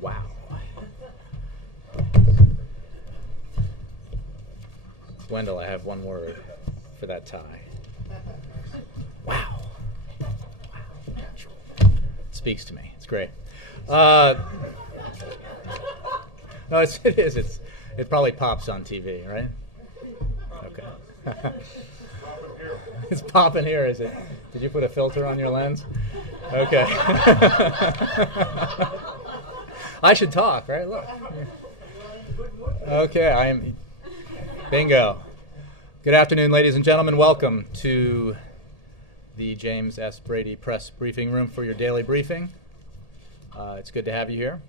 Wow. Wendell, I have one word for that tie. Wow. Wow. Speaks to me. It's great. No, it is. It probably pops on TV, right? Okay. It's popping here, is it? Did you put a filter on your lens? Okay. I should talk, right? Look. Okay, I am. Bingo. Good afternoon, ladies and gentlemen. Welcome to the James S. Brady Press Briefing Room for your daily briefing. It's good to have you here.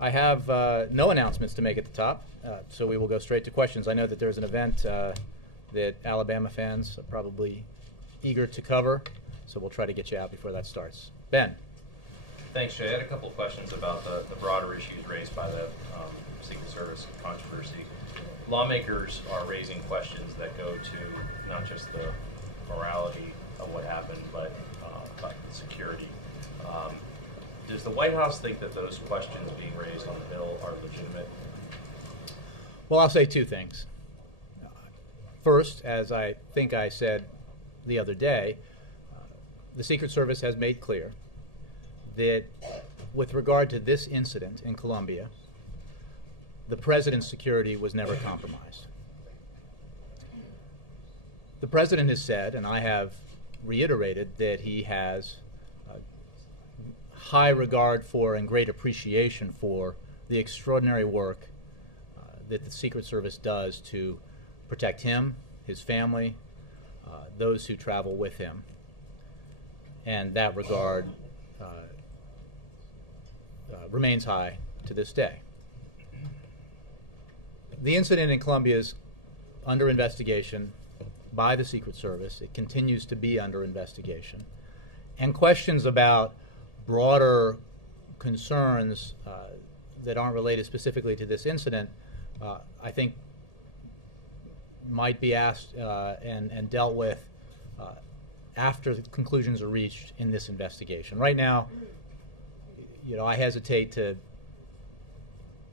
I have no announcements to make at the top, so we will go straight to questions. I know that there's an event that Alabama fans are probably eager to cover, so we'll try to get you out before that starts. Ben. Thanks, Jay. I had a couple of questions about the broader issues raised by the Secret Service controversy. Lawmakers are raising questions that go to not just the morality of what happened, but security. Does the White House think that those questions being raised on the Hill are legitimate? Well, I'll say two things. First, as I think I said the other day, the Secret Service has made clear that with regard to this incident in Colombia, the president's security was never compromised. The president has said, and I have reiterated, that he has high regard for and great appreciation for the extraordinary work that the Secret Service does to protect him, his family, those who travel with him. And that regard remains high to this day. The incident in Colombia is under investigation by the Secret Service. It continues to be under investigation. And questions about broader concerns that aren't related specifically to this incident, I think might be asked and dealt with after the conclusions are reached in this investigation. Right now, I hesitate to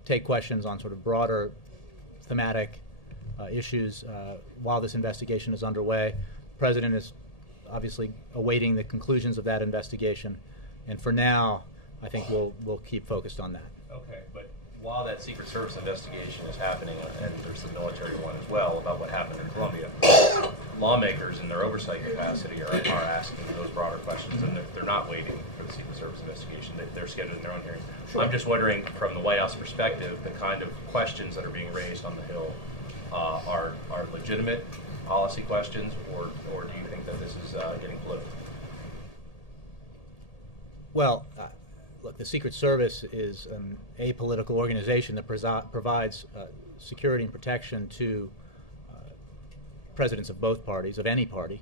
take questions on sort of broader thematic issues while this investigation is underway. The President is obviously awaiting the conclusions of that investigation, and for now, I think we'll keep focused on that. Okay, but while that Secret Service investigation is happening, and there's the military one as well about what happened in Colombia, lawmakers in their oversight capacity are asking those broader questions, and they're not waiting for the Secret Service investigation. They're scheduling their own hearings. Sure. I'm just wondering, from the White House perspective, the kind of questions that are being raised on the Hill are legitimate policy questions, or do you think that this is getting political? Well, look, the Secret Service is an apolitical organization that provides security and protection to presidents of both parties, of any party,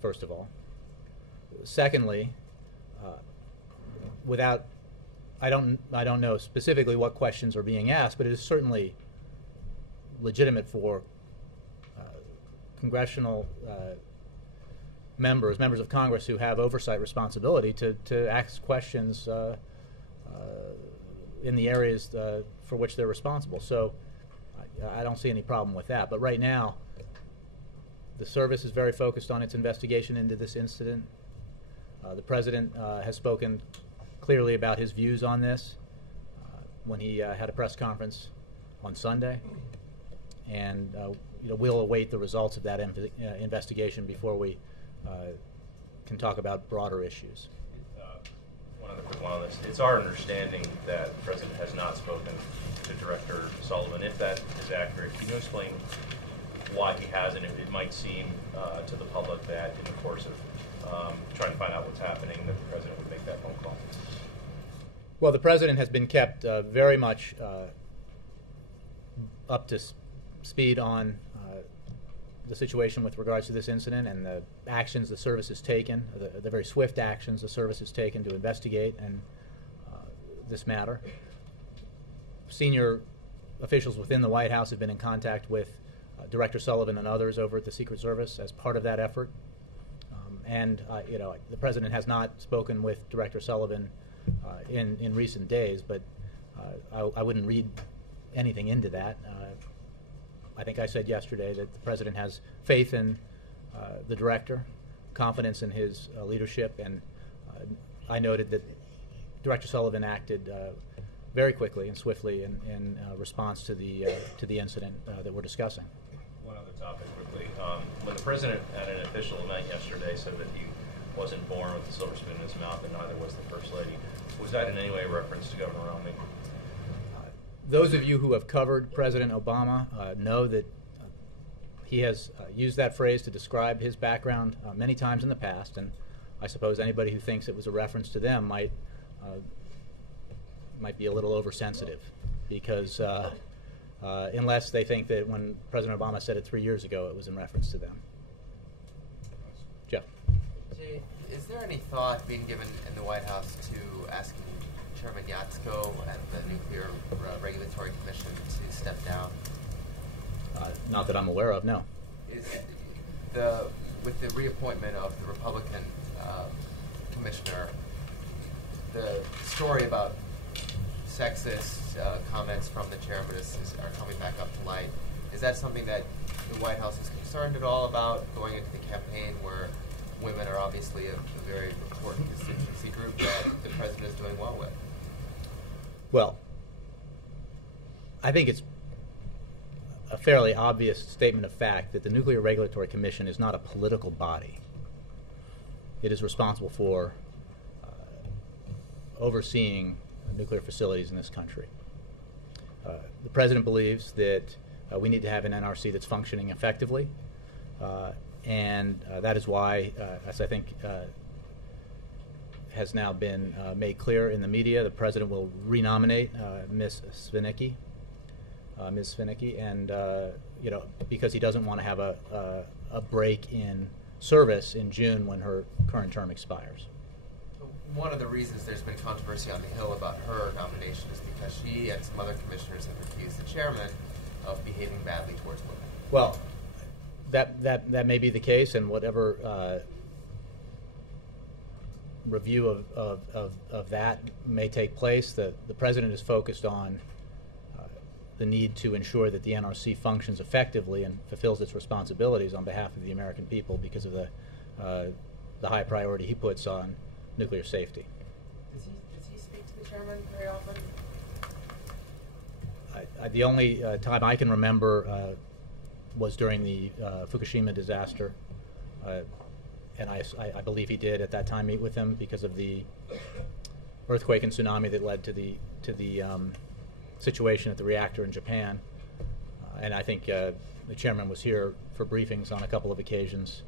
first of all. Secondly, I don't know specifically what questions are being asked, but it is certainly legitimate for congressional members of Congress who have oversight responsibility to ask questions in the areas for which they're responsible. So I don't see any problem with that. But right now, the service is very focused on its investigation into this incident. The President has spoken clearly about his views on this when he had a press conference on Sunday. And we'll await the results of that investigation before we can talk about broader issues. One other quick one on this. It's our understanding that the President has not spoken to Director Sullivan. If that is accurate, can you explain why he hasn't? It might seem to the public that in the course of trying to find out what's happening, that the President would make that phone call. Well, the President has been kept very much up to speed on the situation with regards to this incident and the actions the service has taken, the very swift actions the service has taken to investigate and this matter. Senior officials within the White House have been in contact with Director Sullivan and others over at the Secret Service as part of that effort. The President has not spoken with Director Sullivan in recent days, but I wouldn't read anything into that. I think I said yesterday that the President has faith in the Director, confidence in his leadership, and I noted that Director Sullivan acted very quickly and swiftly in response to the incident that we're discussing. One other topic quickly. When the President at an official event yesterday said that he wasn't born with a silver spoon in his mouth and neither was the First Lady, was that in any way a reference to Governor Romney? Those of you who have covered President Obama know that he has used that phrase to describe his background many times in the past, and I suppose anybody who thinks it was a reference to them might be a little oversensitive, because unless they think that when President Obama said it 3 years ago, it was in reference to them. Jeff. Jay, is there any thought being given in the White House to asking Chairman Yatsko at the Nuclear Regulatory Commission to step down? Not that I'm aware of, no. With the reappointment of the Republican commissioner, the story about sexist comments from the chairman are coming back up to light. Is that something that the White House is concerned at all about, going into the campaign where women are obviously a very important constituency group that the President is doing well with? Well, I think it's a fairly obvious statement of fact that the Nuclear Regulatory Commission is not a political body. It is responsible for overseeing nuclear facilities in this country. The President believes that we need to have an NRC that's functioning effectively, and that is why, as I think has now been made clear in the media, the President will renominate Ms. Svinicki, and because he doesn't want to have a break in service in June when her current term expires. One of the reasons there's been controversy on the Hill about her nomination is because she and some other commissioners have accused the chairman of behaving badly towards women. Well, that may be the case, and whatever review of that may take place, the President is focused on the need to ensure that the NRC functions effectively and fulfills its responsibilities on behalf of the American people because of the high priority he puts on nuclear safety. Does he speak to the chairman very often? The only time I can remember was during the Fukushima disaster, and I believe he did at that time meet with him because of the earthquake and tsunami that led to the situation at the reactor in Japan. And I think the chairman was here for briefings on a couple of occasions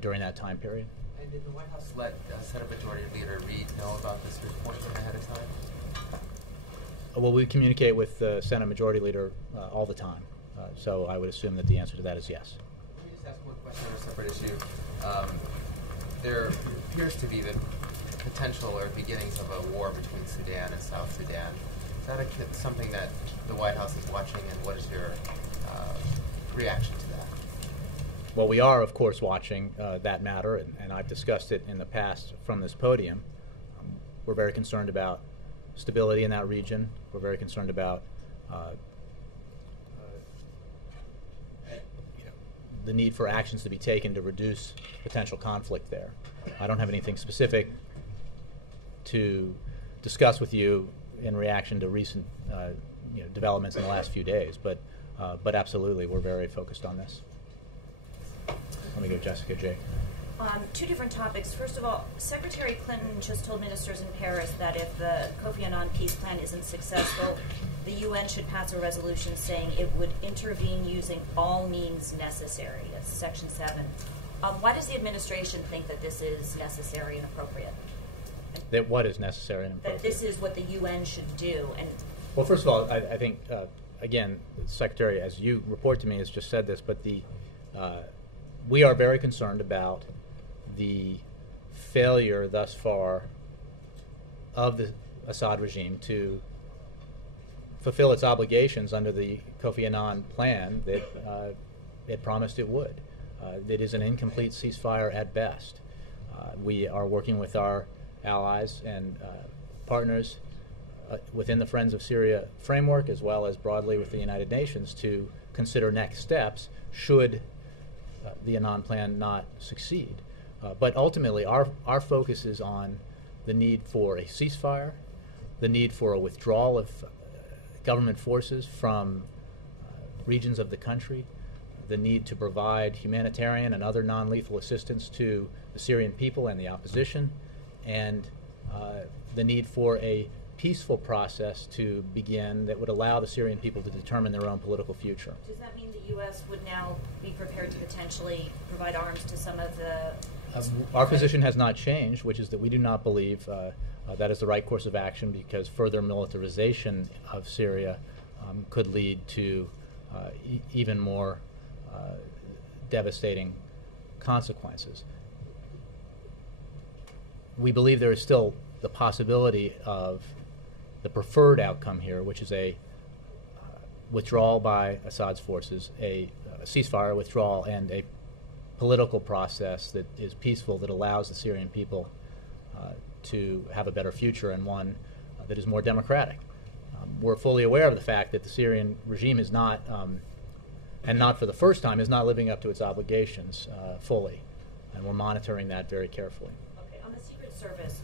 during that time period. And did the White House let Senate Majority Leader Reid know about this reappointment ahead of time? Well, we communicate with the Senate Majority Leader all the time, so I would assume that the answer to that is yes. Let me just ask one question on a separate issue. There appears to be the potential or beginnings of a war between Sudan and South Sudan. Is that something that the White House is watching, and what is your reaction to that? Well, we are, of course, watching that matter, and I've discussed it in the past from this podium. We're very concerned about stability in that region. We're very concerned about the need for actions to be taken to reduce potential conflict there. I don't have anything specific to discuss with you in reaction to recent developments in the last few days, but absolutely, we're very focused on this. Let me go Jessica J. Two different topics. First of all, Secretary Clinton just told ministers in Paris that if the Kofi Annan peace plan isn't successful, the UN should pass a resolution saying it would intervene using all means necessary. That's Section 7. Why does the administration think that this is necessary and appropriate? That what is necessary and appropriate? That this is what the UN should do. And well, first of all, I think, again, the Secretary, as you report to me, has just said this, but we are very concerned about the failure thus far of the Assad regime to fulfill its obligations under the Kofi Annan plan that it promised it would. It is an incomplete ceasefire at best. We are working with our allies and partners within the Friends of Syria framework, as well as broadly with the United Nations, to consider next steps should the Annan plan not succeed. But ultimately, our focus is on the need for a ceasefire, the need for a withdrawal of government forces from regions of the country, the need to provide humanitarian and other non-lethal assistance to the Syrian people and the opposition, and the need for a peaceful process to begin that would allow the Syrian people to determine their own political future. Does that mean the U.S. would now be prepared to potentially provide arms to some of the... Our position has not changed, which is that we do not believe that is the right course of action, because further militarization of Syria could lead to even more devastating consequences. We believe there is still the possibility of the preferred outcome here, which is a withdrawal by Assad's forces, a ceasefire, withdrawal, and a political process that is peaceful, that allows the Syrian people to have a better future, and one that is more democratic. We're fully aware of the fact that the Syrian regime is not, and not for the first time, is not living up to its obligations fully, and we're monitoring that very carefully. Okay, on the Secret Service,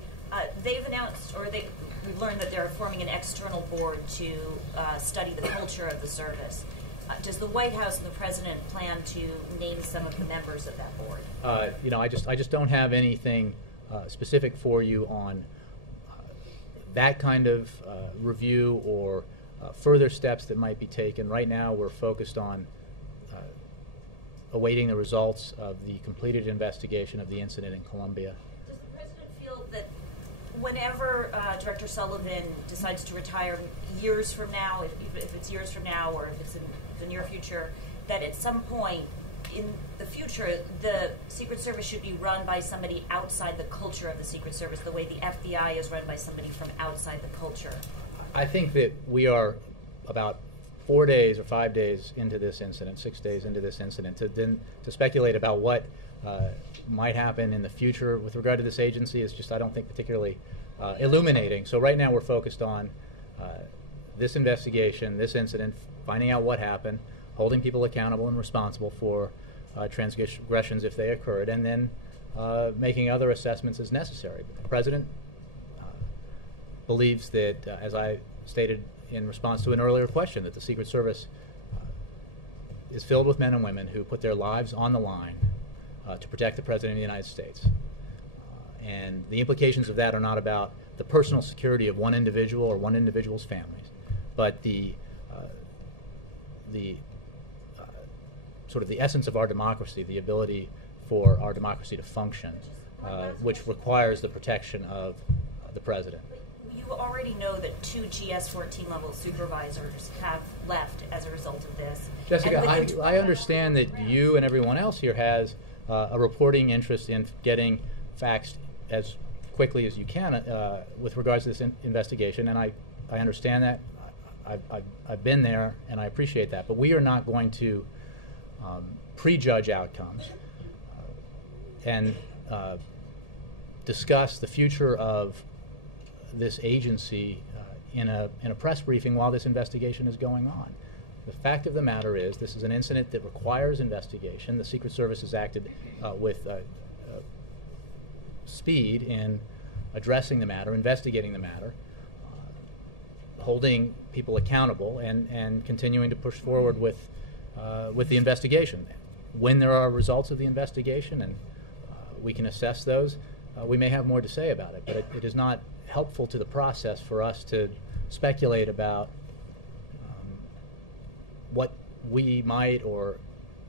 they've announced, or we've learned that they're forming an external board to study the culture of the service. Does the White House and the President plan to name some of the members of that board? You know, I just don't have anything specific for you on that kind of review or further steps that might be taken. Right now, we're focused on awaiting the results of the completed investigation of the incident in Colombia. Does the President feel that whenever Director Sullivan decides to retire years from now, if it's years from now or if it's in the near future, that at some point in the future the Secret Service should be run by somebody outside the culture of the Secret Service, the way the FBI is run by somebody from outside the culture? I think that we are about 4 days or 5 days into this incident, 6 days into this incident, to speculate about what might happen in the future with regard to this agency is just, I don't think, particularly illuminating. So right now we're focused on this investigation, this incident, finding out what happened, holding people accountable and responsible for transgressions if they occurred, and then making other assessments as necessary. The President believes that, as I stated in response to an earlier question, that the Secret Service is filled with men and women who put their lives on the line to protect the President of the United States. And the implications of that are not about the personal security of one individual or one individual's families, but the sort of the essence of our democracy, the ability for our democracy to function, which requires the protection of the President. You already know that 2 GS-14 level supervisors have left as a result of this. Jessica, I understand that you and everyone else here has a reporting interest in getting facts as quickly as you can with regards to this investigation, and I understand that. I've been there, and I appreciate that. But we are not going to prejudge outcomes and discuss the future of this agency in a press briefing while this investigation is going on. The fact of the matter is, this is an incident that requires investigation. The Secret Service has acted with speed in addressing the matter, investigating the matter, holding people accountable, and continuing to push forward with the investigation. When there are results of the investigation and we can assess those, we may have more to say about it, but it is not helpful to the process for us to speculate about what we might or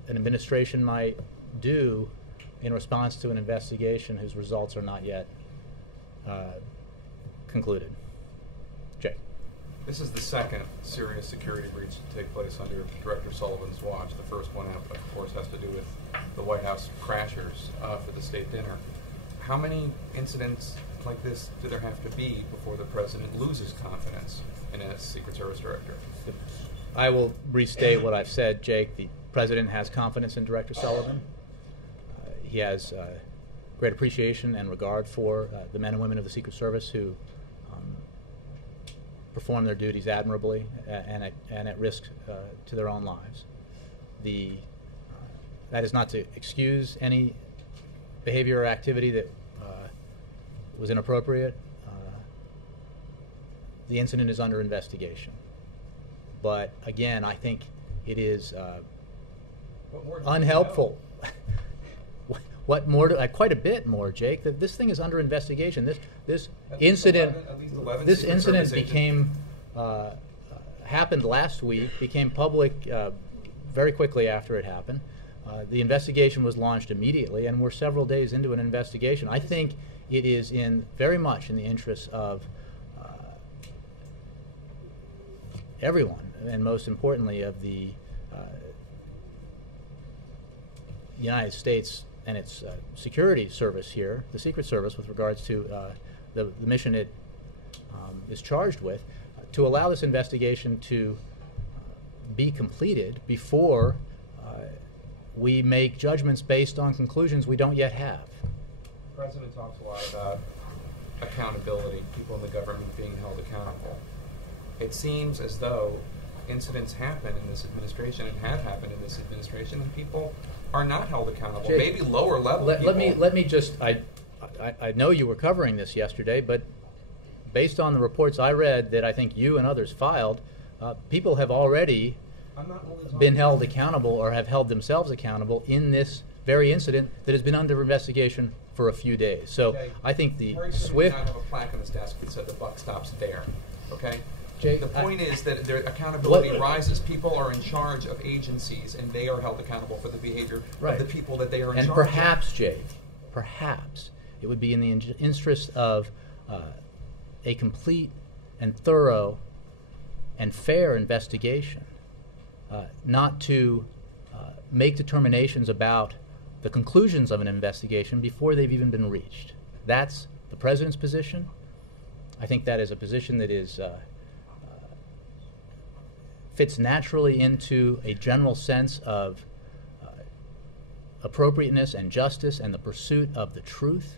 an administration might do in response to an investigation whose results are not yet concluded. Jay. This is the second serious security breach to take place under Director Sullivan's watch. The first one, of course, has to do with the White House crashers for the state dinner. How many incidents like this do there have to be before the President loses confidence in a Secret Service director? I will restate what I've said, Jake. The President has confidence in Director Sullivan. He has great appreciation and regard for the men and women of the Secret Service who perform their duties admirably and at risk to their own lives. That is not to excuse any behavior or activity that was inappropriate. The incident is under investigation. But again, I think it is unhelpful. What more? Quite a bit more, Jake. That this thing is under investigation. This incident became happened last week. Became public very quickly after it happened. The investigation was launched immediately, and we're several days into an investigation. I think it is very much in the interests of everyone, and most importantly of the United States and its security service here, the Secret Service, with regards to the mission it is charged with, to allow this investigation to be completed before we make judgments based on conclusions we don't yet have. The President talks a lot about accountability, people in the government being held accountable. It seems as though incidents happen in this administration and have happened in this administration, and people are not held accountable. Jake, maybe lower level people. Let me just. I know you were covering this yesterday, but based on the reports I read that I think you and others filed, people have already been held accountable or have held themselves accountable in this very incident that has been under investigation for a few days. So okay. I think the Harry swift. Did not have a plaque on his desk that said the buck stops there. Okay. Jake, the point is that their accountability rises. People are in charge of agencies, and they are held accountable for the behavior of the people that they are in charge of. And perhaps, Jake, perhaps it would be in the interest of a complete and thorough and fair investigation, not to make determinations about the conclusions of an investigation before they've even been reached. That's the President's position. I think that is a position that is fits naturally into a general sense of appropriateness and justice and the pursuit of the truth,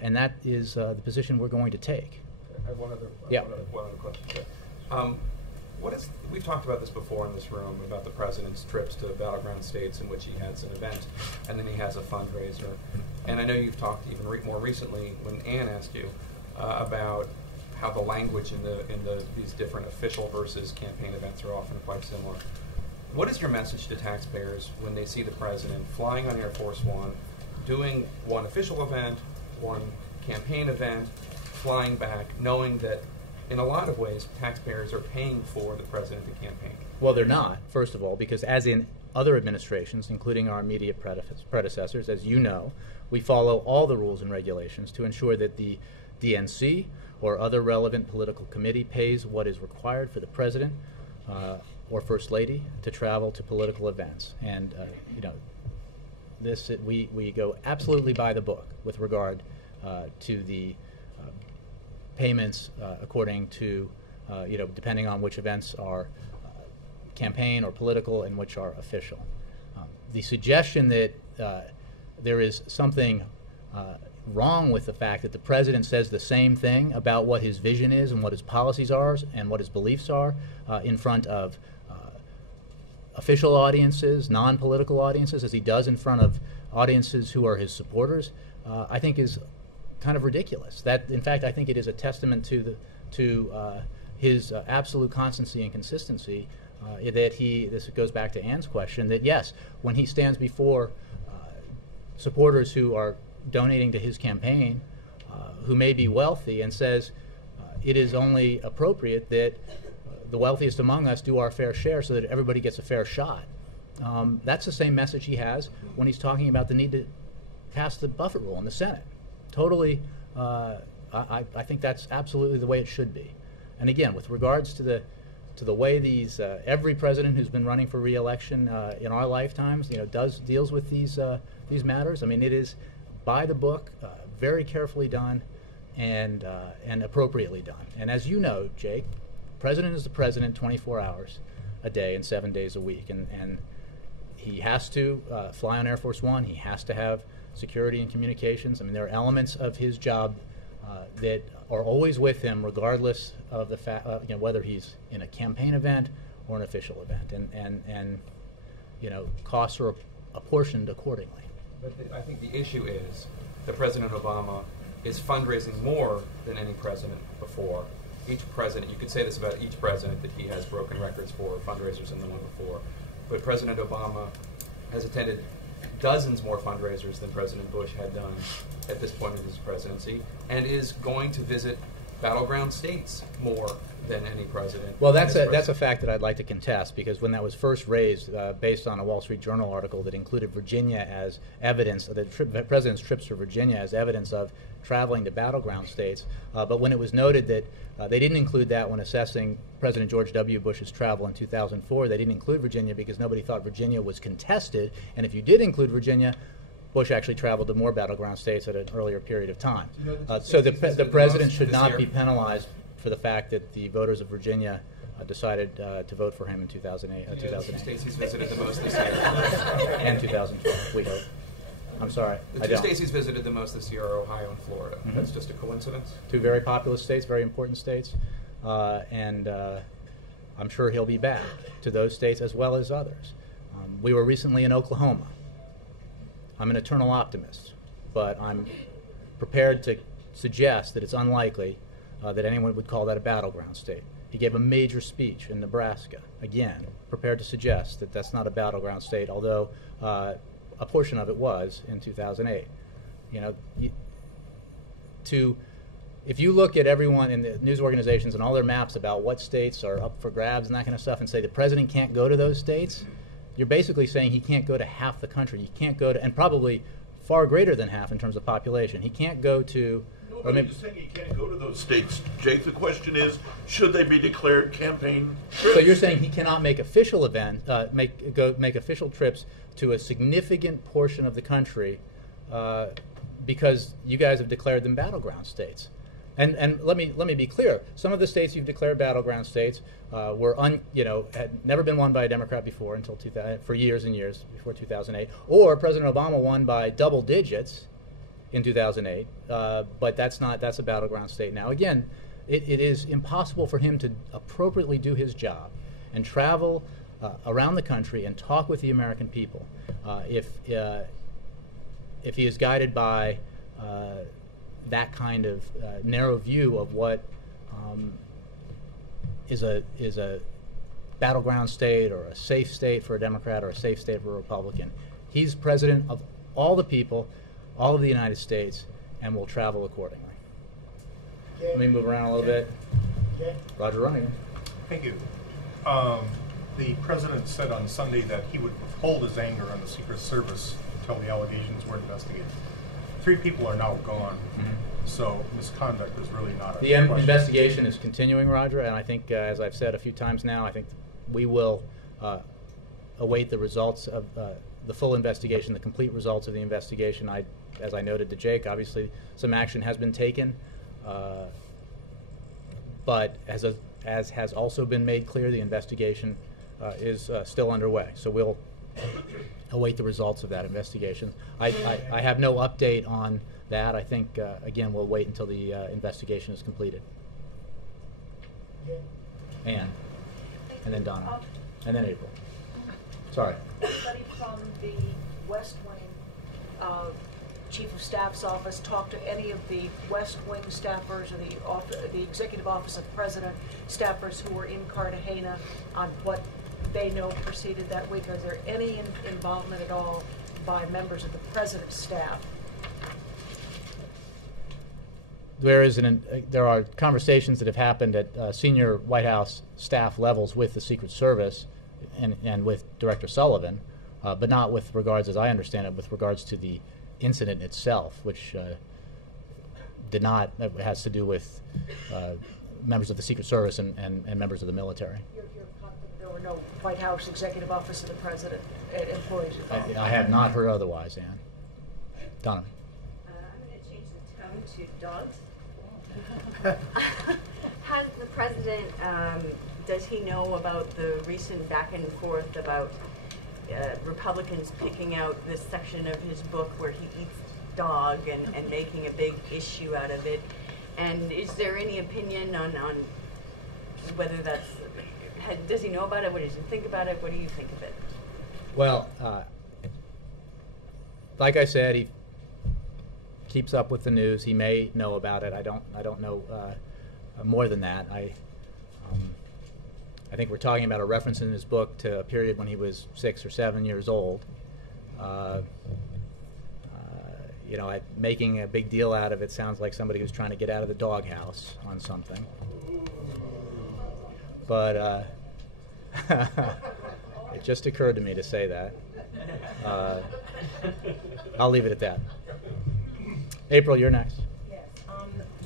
and that is the position we're going to take. I have one other question. We've talked about this before in this room about the President's trips to battleground states in which he has an event and then he has a fundraiser. And I know you've talked even more recently when Ann asked you about how the language in these different official versus campaign events are often quite similar. What is your message to taxpayers when they see the President flying on Air Force One, doing one official event, one campaign event, flying back, knowing that in a lot of ways taxpayers are paying for the President to campaign? Well, they're not, first of all, because as in other administrations, including our immediate predecessors, as you know, we follow all the rules and regulations to ensure that the DNC or other relevant political committee pays what is required for the President or First Lady to travel to political events. And we go absolutely by the book with regard to the payments according to depending on which events are campaign or political and which are official. The suggestion that there is something wrong with the fact that the President says the same thing about what his vision is and what his policies are and what his beliefs are in front of official audiences, non-political audiences, as he does in front of audiences who are his supporters, I think is kind of ridiculous. That, in fact, I think it is a testament to his absolute constancy and consistency. This goes back to Ann's question, that yes, when he stands before supporters who are donating to his campaign, who may be wealthy, and says it is only appropriate that the wealthiest among us do our fair share so that everybody gets a fair shot. That's the same message he has when he's talking about the need to pass the Buffett rule in the Senate. Totally, I think that's absolutely the way it should be. And again, with regards to the way these every president who's been running for re-election in our lifetimes, deals with these matters. I mean, it is by the book, very carefully done, and appropriately done. And as you know, Jake, President is the President 24 hours a day and 7 days a week, and he has to fly on Air Force One. He has to have security and communications. I mean, there are elements of his job that are always with him, regardless of the fact, whether he's in a campaign event or an official event, and costs are apportioned accordingly. But I think the issue is that President Obama is fundraising more than any president before. Each president, you could say this about each president, that he has broken records for fundraisers than the one before. But President Obama has attended dozens more fundraisers than President Bush had done at this point in his presidency, and is going to visit battleground states more than any president. Well, that's a fact that I'd like to contest, because when that was first raised, based on a Wall Street Journal article that included Virginia as evidence, the president's trips to Virginia as evidence of traveling to battleground states, but when it was noted that they didn't include that when assessing President George W. Bush's travel in 2004, they didn't include Virginia because nobody thought Virginia was contested, and if you did include Virginia, Bush actually traveled to more battleground states at an earlier period of time. So the president should not be penalized for the fact that the voters of Virginia decided to vote for him in 2008. 2008. States he's visited the most this year. And 2012, we hope. I'm sorry. The two states he's visited the most this year are Ohio and Florida. Mm-hmm. That's just a coincidence? Two very populous states, very important states. And I'm sure he'll be back to those states as well as others. We were recently in Oklahoma. I'm an eternal optimist, but I'm prepared to suggest that it's unlikely that anyone would call that a battleground state. He gave a major speech in Nebraska. Again, prepared to suggest that that's not a battleground state, although a portion of it was in 2008. If you look at everyone in the news organizations and all their maps about what states are up for grabs and that kind of stuff and say the president can't go to those states, you're basically saying he can't go to half the country. He can't go to, and probably far greater than half in terms of population. He can't go to... Nobody's saying he can't go to those states, Jake. The question is, should they be declared campaign trips? So you're saying he cannot make official make official trips to a significant portion of the country because you guys have declared them battleground states. And let me be clear. Some of the states you've declared battleground states had never been won by a Democrat before until 2000, for years and years before 2008, or President Obama won by double digits in 2008. But that's a battleground state now. Again, it is impossible for him to appropriately do his job and travel around the country and talk with the American people if he is guided by that kind of narrow view of what is a battleground state or a safe state for a Democrat or a safe state for a Republican. He's president of all the people, all of the United States, and will travel accordingly. Okay. Let me move around a little bit. Okay. Roger Running. Thank you. The president said on Sunday that he would withhold his anger on the Secret Service until the allegations were investigated. 3 people are now gone, so misconduct is really not a question. The investigation is continuing, Roger, and I think, as I've said a few times now, I think we will await the results of the full investigation, the complete results of the investigation. As I noted to Jake, obviously some action has been taken, but as has also been made clear, the investigation is still underway. So we'll await the results of that investigation. I have no update on that. I think, again, we'll wait until the investigation is completed. Ann, and then Donna, and then April. Sorry. Somebody from the West Wing Chief of Staff's office talked to any of the West Wing staffers or the Executive Office of the President staffers who were in Cartagena on what they know proceeded that week? Is there any involvement at all by members of the President's staff? There are conversations that have happened at senior White House staff levels with the Secret Service and with Director Sullivan, but not with regards, as I understand it, with regards to the incident itself, which has to do with members of the Secret Service and members of the military. You're confident there were no White House Executive Office of the President employees involved? I have not heard otherwise, Ann. Donovan. I'm going to change the tone to dogs. Has the president, does he know about the recent back and forth about Republicans picking out this section of his book where he eats dog and making a big issue out of it? And is there any opinion on whether that's, does he know about it? What does he think about it? What do you think of it? Well, like I said, he keeps up with the news. He may know about it. I don't know more than that. I think we're talking about a reference in his book to a period when he was 6 or 7 years old. Making a big deal out of it sounds like somebody who's trying to get out of the doghouse on something. But it just occurred to me to say that. I'll leave it at that. April, you're next. Yes.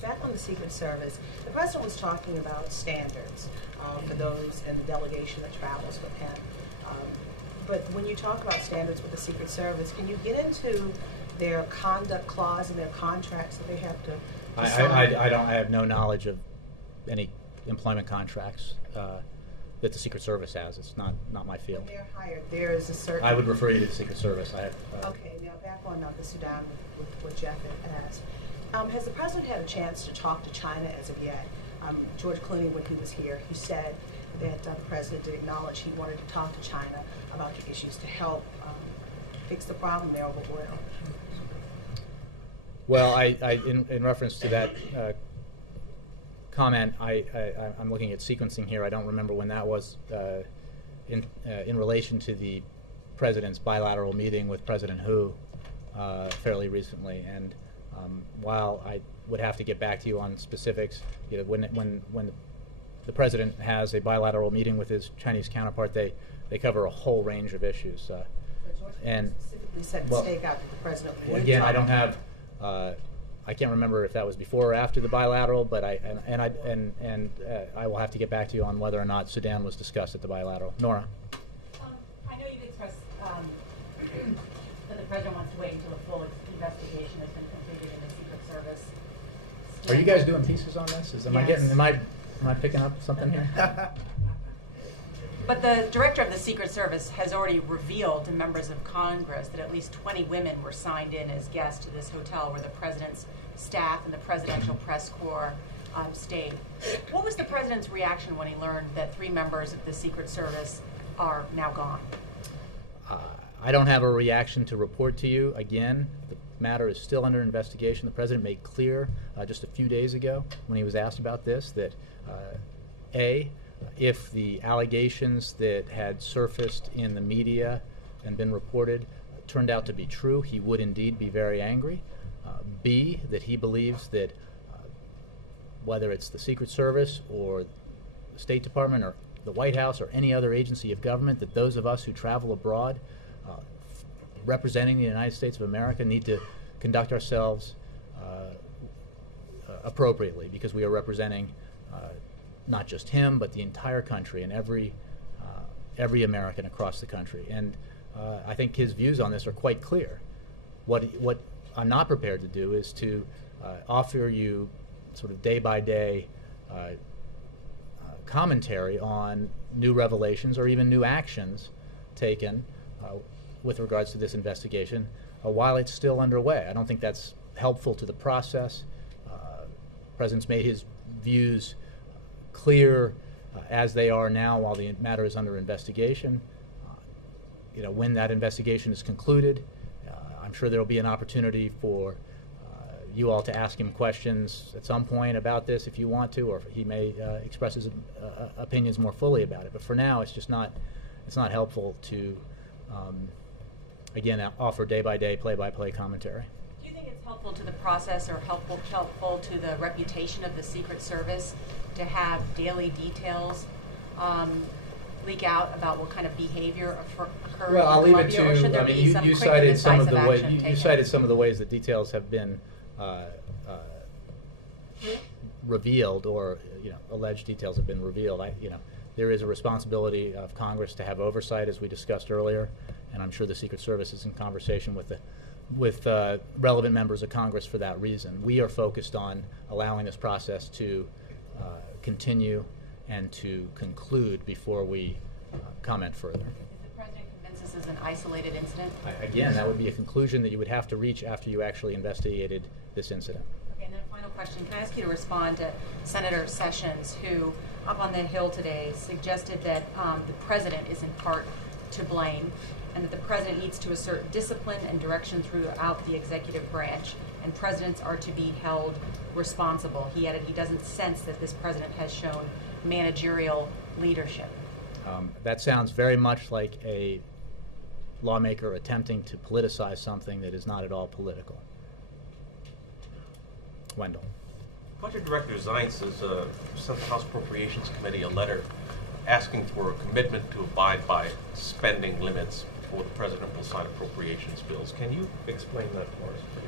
Back on the Secret Service, the President was talking about standards for those in the delegation that travels with him. But when you talk about standards with the Secret Service, can you get into their conduct clause and their contracts that they have to sign? I have no knowledge of any employment contracts that the Secret Service has. It's not my field. When they're hired, there is a certain... I would refer you to the Secret Service. Okay, now back on the Sudan with what Jeff had asked. Has the President had a chance to talk to China as of yet? George Clooney, when he was here, he said that the President did acknowledge he wanted to talk to China about the issues to help fix the problem there over oil. Well, in reference to that comment, I'm looking at sequencing here. I don't remember when that was in relation to the President's bilateral meeting with President Hu fairly recently. And while I would have to get back to you on specifics, when the President has a bilateral meeting with his Chinese counterpart, they cover a whole range of issues. And specifically set the stake out that the President would again, talk. I don't have. I can't remember if that was before or after the bilateral, but I will have to get back to you on whether or not Sudan was discussed at the bilateral. Nora. I know you've expressed that the President wants to wait until a full investigation has been completed in the Secret Service. Are you guys doing pieces on this? Am I picking up something here? But the director of the Secret Service has already revealed to members of Congress that at least 20 women were signed in as guests to this hotel where the President's staff and the Presidential Press Corps stayed. What was the President's reaction when he learned that 3 members of the Secret Service are now gone? I don't have a reaction to report to you. Again, the matter is still under investigation. The President made clear just a few days ago when he was asked about this that if the allegations that had surfaced in the media and been reported turned out to be true, he would indeed be very angry. B, that he believes that whether it's the Secret Service or the State Department or the White House or any other agency of government, that those of us who travel abroad representing the United States of America need to conduct ourselves appropriately, because we are representing not just him, but the entire country and every American across the country. And I think his views on this are quite clear. What I'm not prepared to do is to offer you sort of day-by-day commentary on new revelations or even new actions taken with regards to this investigation while it's still underway. I don't think that's helpful to the process. The President's made his views clear as they are now while the matter is under investigation. When that investigation is concluded, I'm sure there will be an opportunity for you all to ask him questions at some point about this if you want to, or he may express his opinions more fully about it. But for now, it's not helpful to again offer day-by-day, play-by-play commentary. Do you think it's helpful to the process or helpful to the reputation of the Secret Service to have daily details leak out about what kind of behavior occurred Well, I'll in leave it Colombia, or should there to. be some You quick cited and some of decisive the action you taken? cited some of the ways that details have been revealed, or alleged details have been revealed. There is a responsibility of Congress to have oversight, as we discussed earlier, and I'm sure the Secret Service is in conversation with relevant members of Congress for that reason. We are focused on allowing this process to continue and to conclude before we comment further. Is the President convinced this is an isolated incident? Again, that would be a conclusion that you would have to reach after you actually investigated this incident. Okay, and then a final question. Can I ask you to respond to Senator Sessions, who, up on the Hill today, suggested that the president is in part to blame, and that the president needs to assert discipline and direction throughout the executive branch, and presidents are to be held responsible. He added he doesn't sense that this president has shown managerial leadership. That sounds very much like a lawmaker attempting to politicize something that is not at all political. Wendell. Budget Director Zients has sent the House Appropriations Committee a letter asking for a commitment to abide by spending limits before the President will sign appropriations bills. Can you explain that for us, please?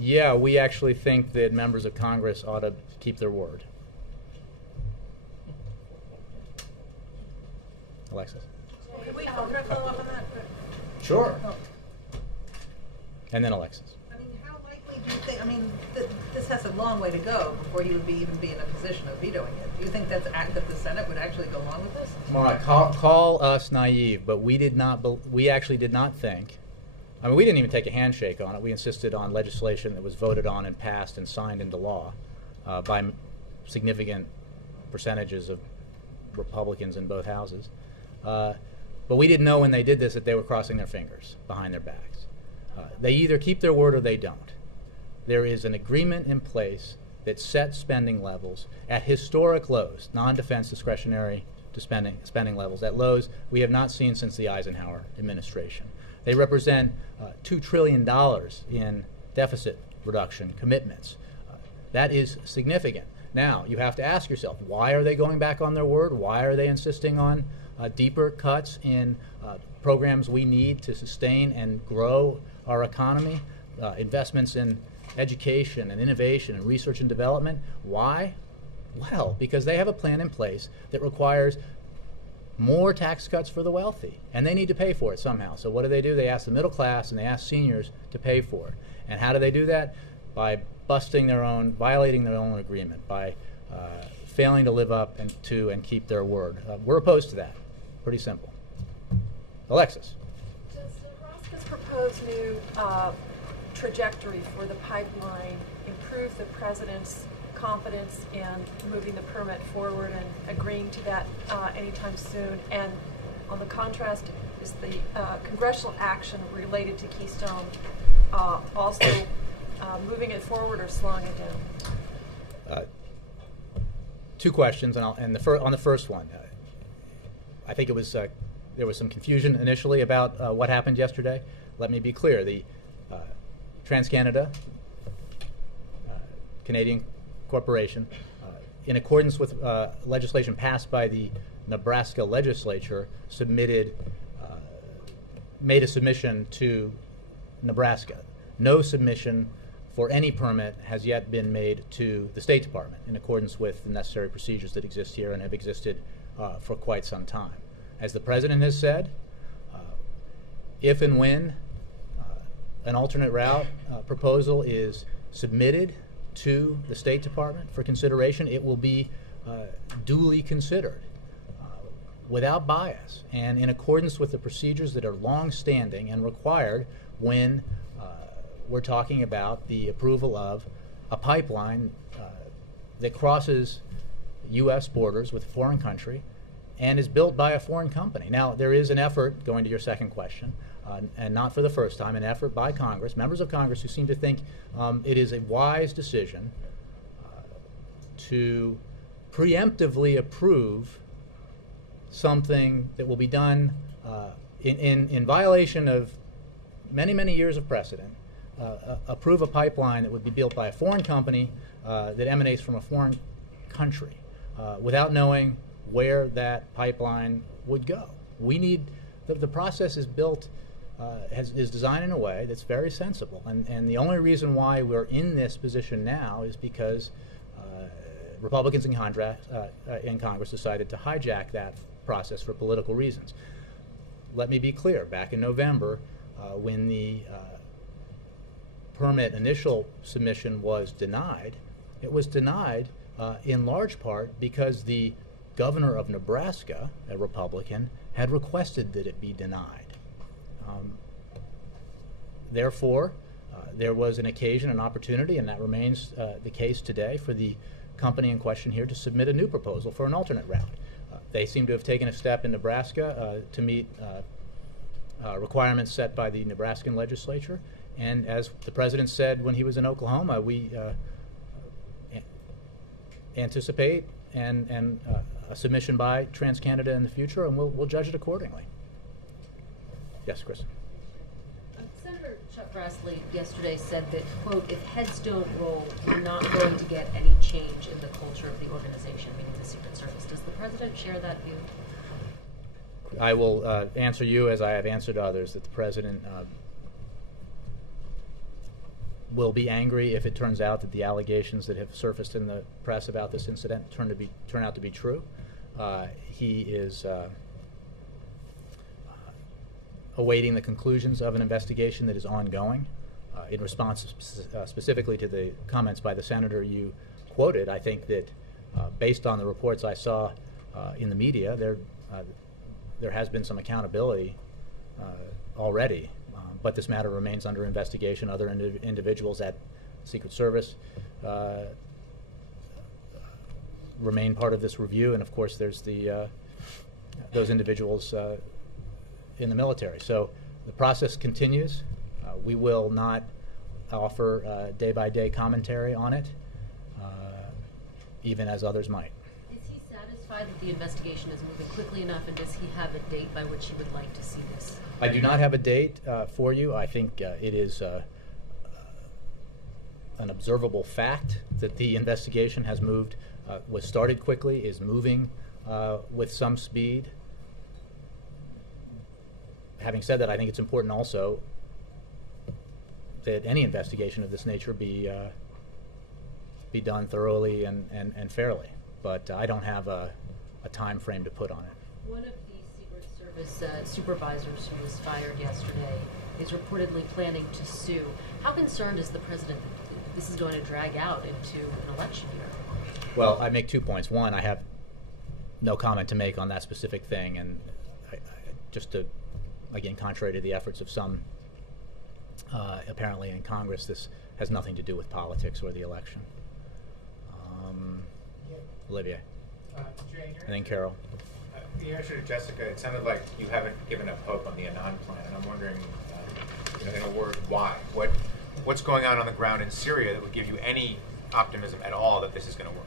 Yeah, we actually think that members of Congress ought to keep their word. Alexis. Can I follow up on that? Sure. And then Alexis. I mean, how likely do you think, I mean, this has a long way to go before he would even be in a position of vetoing it. Do you think that the Senate would actually go along with this? Well, call us naive, but we did not. We actually did not think. I mean, we didn't even take a handshake on it. We insisted on legislation that was voted on and passed and signed into law by significant percentages of Republicans in both houses. But we didn't know when they did this that they were crossing their fingers behind their backs. They either keep their word or they don't. There is an agreement in place that sets spending levels at historic lows, non-defense discretionary to spending levels, at lows we have not seen since the Eisenhower administration. They represent $2 trillion in deficit reduction commitments. That is significant. Now, you have to ask yourself, why are they going back on their word? Why are they insisting on deeper cuts in programs we need to sustain and grow our economy, investments in education and innovation and research and development? Why? Well, because they have a plan in place that requires more tax cuts for the wealthy, and they need to pay for it somehow. So what do? They ask the middle class and they ask seniors to pay for it. And how do they do that? By violating their own agreement, by failing to live up and keep their word. We're opposed to that. Pretty simple. Alexis. Does Nebraska's proposed new trajectory for the pipeline improve the president's confidence in moving the permit forward and agreeing to that anytime soon? And on the contrast, is the congressional action related to Keystone also moving it forward or slowing it down? Two questions, and on the first one, I think it was there was some confusion initially about what happened yesterday. Let me be clear: the TransCanada Canadian Corporation, in accordance with legislation passed by the Nebraska legislature, made a submission to Nebraska. No submission for any permit has yet been made to the State Department in accordance with the necessary procedures that exist here and have existed for quite some time. As the President has said, if and when an alternate route proposal is submitted to the State Department for consideration, it will be duly considered without bias and in accordance with the procedures that are long-standing and required when we're talking about the approval of a pipeline that crosses U.S. borders with a foreign country and is built by a foreign company. Now, there is an effort, going to your second question, and not for the first time, an effort by Congress, members of Congress who seem to think it is a wise decision to preemptively approve something that will be done in violation of many, many years of precedent, approve a pipeline that would be built by a foreign company that emanates from a foreign country without knowing where that pipeline would go. We need, the process is built, is designed in a way that's very sensible. And the only reason why we're in this position now is because Republicans in Congress decided to hijack that process for political reasons. Let me be clear, back in November, when the permit initial submission was denied, it was denied in large part because the governor of Nebraska, a Republican, had requested that it be denied. Therefore, There was an occasion, an opportunity, and that remains the case today, for the company in question here to submit a new proposal for an alternate route. They seem to have taken a step in Nebraska to meet requirements set by the Nebraskan legislature. And as the president said when he was in Oklahoma, we anticipate and a submission by TransCanada in the future, and we'll judge it accordingly. Yes, Chris. Senator Chuck Grassley yesterday said that, quote, if heads don't roll, we're not going to get any change in the culture of the organization, meaning the Secret Service. Does the president share that view? I will answer you as I have answered others, that the president will be angry if it turns out that the allegations that have surfaced in the press about this incident turn out to be true. He is awaiting the conclusions of an investigation that is ongoing. In response specifically to the comments by the senator you quoted, I think that based on the reports I saw in the media, there has been some accountability already, but this matter remains under investigation. Other individuals at Secret Service remain part of this review, and of course there's those individuals in the military. So the process continues. We will not offer day-by-day commentary on it, even as others might. Is he satisfied that the investigation is moving quickly enough, and does he have a date by which he would like to see this? I do not have a date for you. I think it is an observable fact that the investigation has moved, was started quickly, is moving with some speed. Having said that, I think it's important also that any investigation of this nature be done thoroughly and fairly. But I don't have a time frame to put on it. One of the Secret Service supervisors who was fired yesterday is reportedly planning to sue. How concerned is the president that this is going to drag out into an election year? Well, I make 2 points. One, I have no comment to make on that specific thing, and just to, again, contrary to the efforts of some apparently in Congress, this has nothing to do with politics or the election. Olivier. Jane, And then Carol. The answer to Jessica, it sounded like you haven't given up hope on the Annan plan, and I'm wondering, in a word, why? What's going on the ground in Syria that would give you any optimism at all that this is going to work?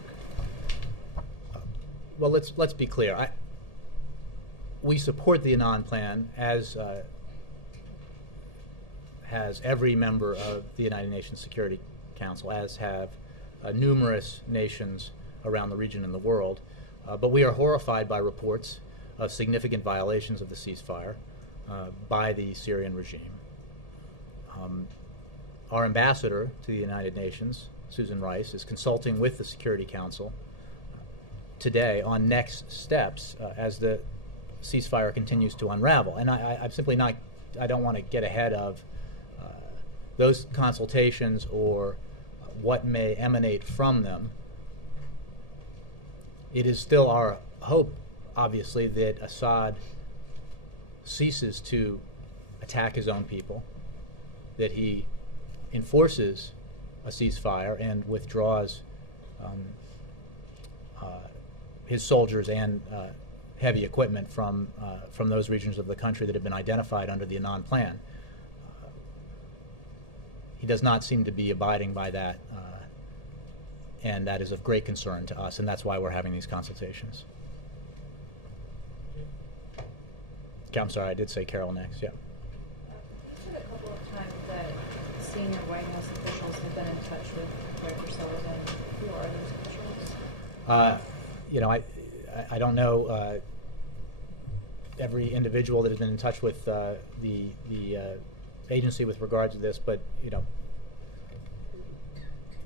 Well, let's be clear. We support the Annan plan, as has every member of the United Nations Security Council, as have numerous nations around the region and the world. But we are horrified by reports of significant violations of the ceasefire by the Syrian regime. Our ambassador to the United Nations, Susan Rice, is consulting with the Security Council today on next steps as the ceasefire continues to unravel. And I'm simply not, I don't want to get ahead of those consultations or what may emanate from them. It is still our hope, obviously, that Assad ceases to attack his own people, that he enforces a ceasefire and withdraws his soldiers and heavy equipment from those regions of the country that have been identified under the Annan plan. He does not seem to be abiding by that, and that is of great concern to us, and that's why we're having these consultations. I'm sorry, I did say Carol next, yeah. You said a couple of times that senior White House officials have been in touch with Director Sullivan. Who are those officials? I don't know every individual that has been in touch with the agency with regard to this, but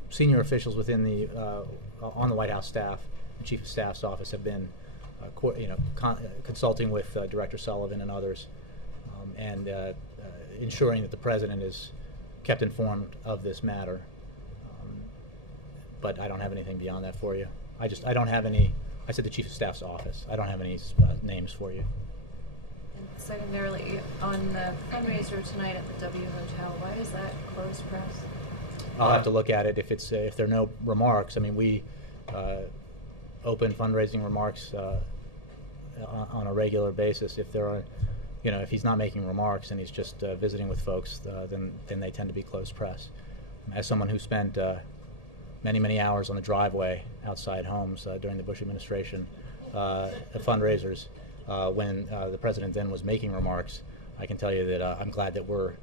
senior officials within the on the White House staff, the Chief of Staff's office, have been consulting with Director Sullivan and others, and ensuring that the president is kept informed of this matter. But I don't have anything beyond that for you. I don't have any. I said the Chief of Staff's office. I don't have any names for you. And secondarily, on the fundraiser tonight at the W Hotel, why is that closed press? I'll have to look at it. If there are no remarks, I mean, we open fundraising remarks on a regular basis. If there are, if he's not making remarks and he's just visiting with folks, then they tend to be closed press. As someone who spent many hours on the driveway outside homes during the Bush administration at fundraisers, when the president then was making remarks, I can tell you that I'm glad that we're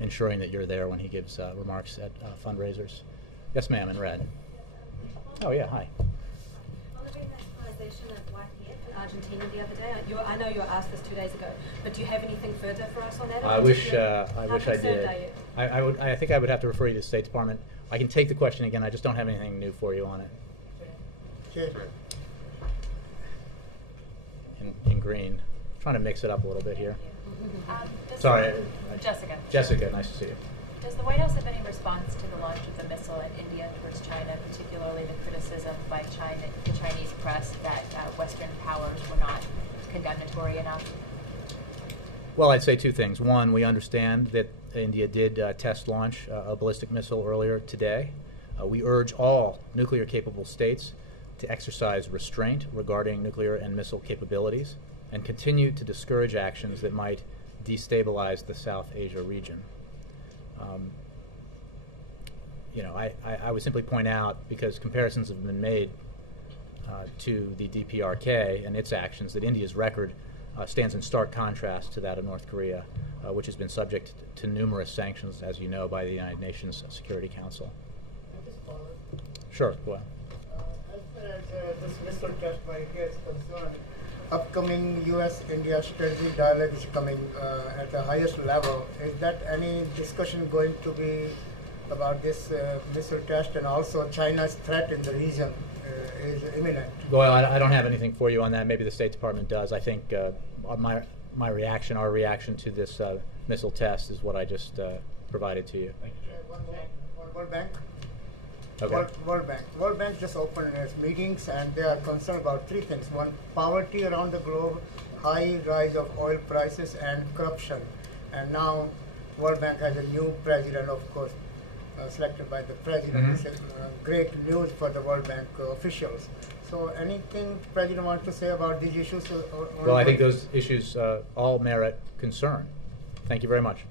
ensuring that you're there when he gives remarks at fundraisers. Yes, ma'am, in red. Oh, yeah, hi. Argentina the other day. I know you were asked this 2 days ago, but do you have anything further for us on that? I wish I did. I think I would have to refer you to the State Department. I can take the question again. I just don't have anything new for you on it. Sure. In green. Trying to mix it up a little bit here. Sorry. Jessica. Jessica, nice to see you. Does the White House have any response to the launch of the missile in India towards China, particularly the criticism by the Chinese press that Western powers were not condemnatory enough? Well, I'd say two things. One, we understand that India did test launch a ballistic missile earlier today. We urge all nuclear-capable states to exercise restraint regarding nuclear and missile capabilities and continue to discourage actions that might destabilize the South Asia region. I would simply point out, because comparisons have been made to the DPRK and its actions, that India's record stands in stark contrast to that of North Korea, which has been subject to numerous sanctions, as you know, by the United Nations Security Council. Sure, go ahead. As far as this missile test by India is concerned, upcoming U.S.-India strategy dialogue is coming at the highest level. Is that any discussion going to be about this missile test, and also China's threat in the region is imminent? Well, I don't have anything for you on that. Maybe the State Department does. I think our reaction to this missile test is what I just provided to you. Thank you, One World Bank. Okay. World Bank just opened its meetings, and they are concerned about three things. One, poverty around the globe, high rise of oil prices, and corruption. And now World Bank has a new president, of course, selected by the president. Mm-hmm. It's great news for the World Bank officials. So anything President wants to say about these issues? Well, I think those issues all merit concern. Thank you very much.